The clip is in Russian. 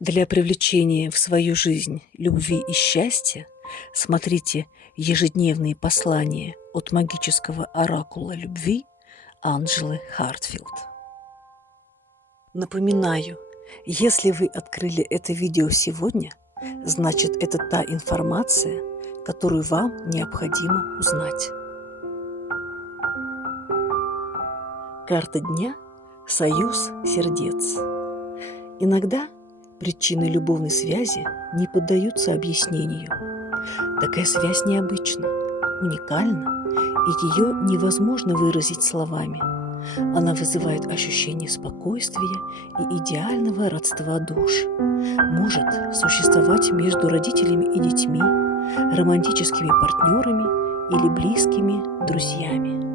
Для привлечения в свою жизнь любви и счастья смотрите ежедневные послания от магического оракула любви Анджелы Хартфилд. Напоминаю, если вы открыли это видео сегодня, значит это та информация, которую вам необходимо узнать. Карта дня – Союз сердец. Иногда причины любовной связи не поддаются объяснению. Такая связь необычна, уникальна, и ее невозможно выразить словами. Она вызывает ощущение спокойствия и идеального родства душ. Может существовать между родителями и детьми, романтическими партнерами или близкими друзьями.